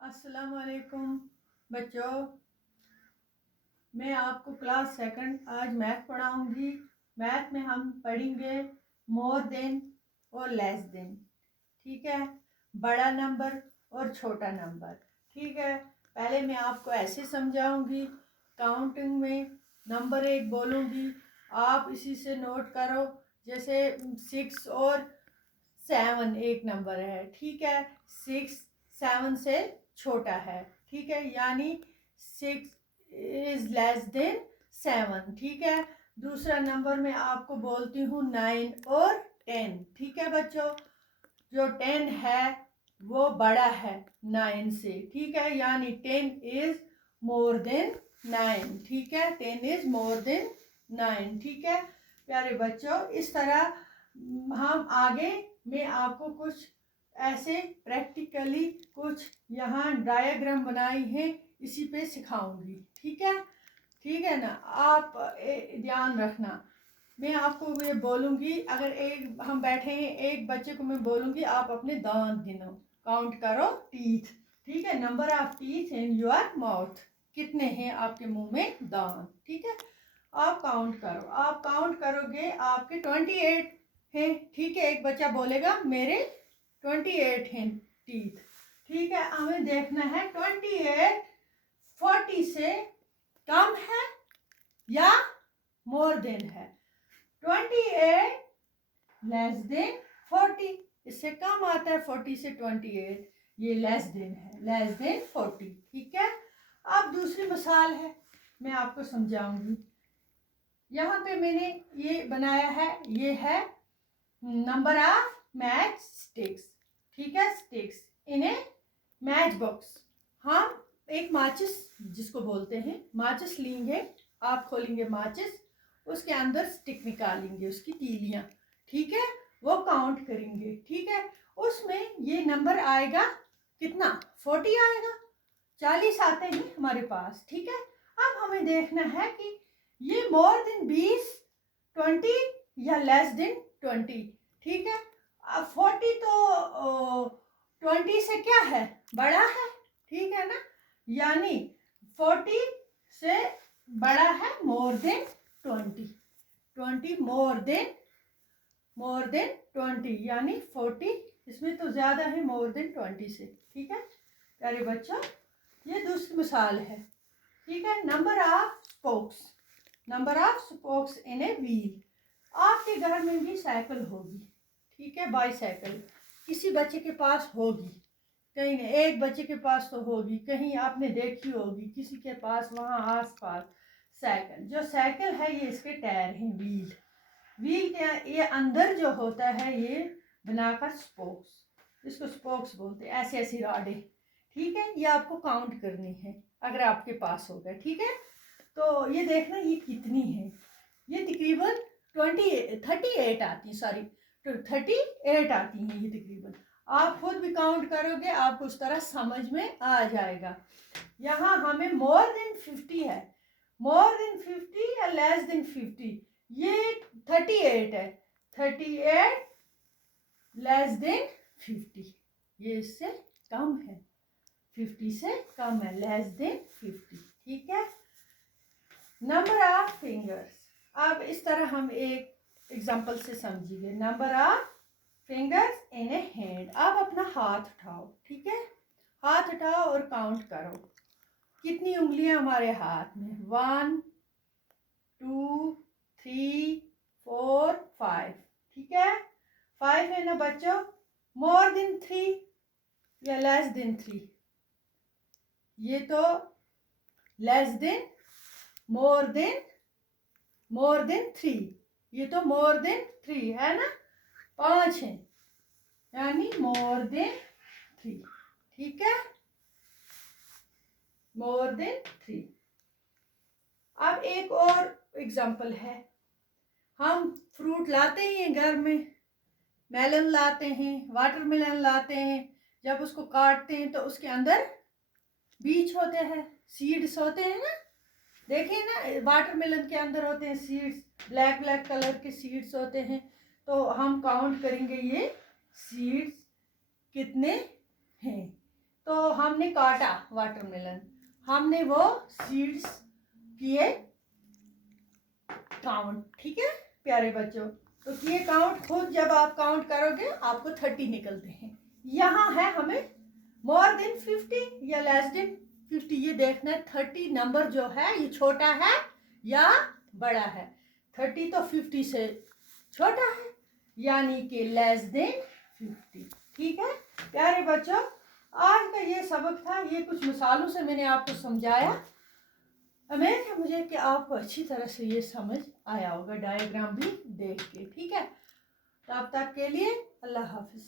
अस्सलाम वालेकुम बच्चों, मैं आपको क्लास सेकंड आज मैथ पढ़ाऊंगी। मैथ में हम पढ़ेंगे मोर देन और लेस देन। ठीक है, बड़ा नंबर और छोटा नंबर। ठीक है, पहले मैं आपको ऐसे समझाऊंगी। काउंटिंग में नंबर एक बोलूंगी, आप इसी से नोट करो। जैसे 6 और 7 एक नंबर है। ठीक है, 6 7 से छोटा है। ठीक है, यानी 6 इज लेस देन 7। ठीक है, दूसरा नंबर मैं आपको बोलती हूँ 9 और 10। ठीक है बच्चों, जो 10 है वो बड़ा है 9 से। ठीक है, यानी 10 इज मोर देन 9। ठीक है, 10 इज मोर देन 9। ठीक है प्यारे बच्चों, इस तरह हम आगे मैं आपको कुछ ऐसे प्रैक्टिकली कुछ यहाँ डायग्राम बनाई है, इसी पे सिखाऊंगी। ठीक है ना। आप ध्यान रखना, मैं आपको ये बोलूँगी। अगर एक हम बैठे हैं, एक बच्चे को मैं बोलूँगी आप अपने दांत गिनो, काउंट करो टीथ। ठीक है, number of teeth in your mouth, कितने हैं आपके मुंह में दांत। ठीक है, आप काउंट करो। आप काउंट करोगे आपके 28 हैं। ठीक है, एक बच्चा बोलेगा मेरे 28 हैं टीथ। ठीक है, हमें देखना है 28 40 से कम है या मोर देन है। 28 लेस देन 40, इससे कम आता है 40 से 28, ये लेस देन है, लेस देन 40। ठीक है, अब दूसरी मिसाल है, मैं आपको समझाऊंगी। यहाँ पे मैंने ये बनाया है, ये है नंबर ऑफ मैच स्टिक्स। ठीक है, स्टिक्स इन ए मैच बॉक्स। हम एक माचिस जिसको बोलते हैं माचिस लेंगे, आप खोलेंगे माचिस, उसके अंदर स्टिक निकालेंगे, उसकी तीलियां। ठीक है, वो काउंट करेंगे। ठीक है, उसमें ये नंबर आएगा कितना, 40 आएगा। 40 आते हैं हमारे पास। ठीक है, अब हमें देखना है कि ये मोर देन 20 20 या लेस देन 20। ठीक है, अब 40 तो 20 से क्या है, बड़ा है। ठीक है ना, यानी 40 से बड़ा है मोर देन 20। 20 मोर देन 20, यानी 40 इसमें तो ज़्यादा है मोर देन 20 से। ठीक है प्यारे बच्चों, ये दूसरी मिसाल है। ठीक है, number of spokes, number of spokes in a wheel. आपके घर में भी साइकिल होगी। ठीक है, बाईसाइकिल किसी बच्चे के पास होगी, कहीं नहीं, एक बच्चे के पास तो होगी, कहीं आपने देखी होगी किसी के पास वहाँ आसपास साइकिल। जो साइकिल है ये इसके टायर हैं, व्हील। व्हील के ये अंदर जो होता है ये बनाकर स्पोक्स, इसको स्पोक्स बोलते हैं, ऐसी ऐसी राडें। ठीक है, ये आपको काउंट करनी है अगर आपके पास होगा। ठीक है, तो ये देखना ये कितनी है, ये तकरीबन 38 आती है, सॉरी 38 आती हैं ये तकरीबन। आप खुद भी काउंट करोगे आपको उस तरह समझ में आ जाएगा। यहाँ हमें मोर देन 50 है, मोर देन 50 या लेस देन 50, ये 38 है। 38 लेस देन 50, ये इससे कम है, 50 से कम है, लेस देन 50। ठीक है, नंबर ऑफ फिंगर्स। अब इस तरह हम एक एग्जांपल से समझिए। Number of fingers in A hand. अब अपना हाथ उठाओ। ठीक है, हाथ उठाओ और काउंट करो कितनी उंगलियां हमारे हाथ में। 1 2 3 4 5। ठीक है, 5 है ना बच्चों, मोर देन 3 या लेस देन 3, ये तो लेस देन मोर देन 3, ये तो मोर देन 3 है ना, 5 है, यानी मोर देन 3। ठीक है, मोर देन 3। अब एक और एग्जांपल है, हम फ्रूट लाते हैं घर में, मेलन लाते हैं, वाटरमेलन लाते हैं, जब उसको काटते हैं तो उसके अंदर बीज होते हैं, सीड्स होते हैं ना, देखिए ना वाटरमेलन के अंदर होते हैं सीड्स, ब्लैक ब्लैक कलर के सीड्स होते हैं। तो हम काउंट करेंगे ये सीड्स कितने हैं। तो हमने काटा वाटरमेलन, हमने वो सीड्स किए काउंट, ठीक है प्यारे बच्चों। तो किए काउंट, खुद जब आप काउंट करोगे आपको 30 निकलते हैं। यहाँ है हमें मोर देन 50 या लेस देन 50, ये देखना है 30 नंबर जो है ये छोटा है या बड़ा है। 30 तो 50 से छोटा है, यानी कि लेस देन 50, ठीक है प्यारे बच्चों। आज का ये सबक था, ये कुछ मिसालों से मैंने आपको समझाया। उम्मीद है मुझे कि आपको अच्छी तरह से ये समझ आया होगा, डायग्राम भी देख के, ठीक है। तब तक के लिए अल्लाह हाफिज।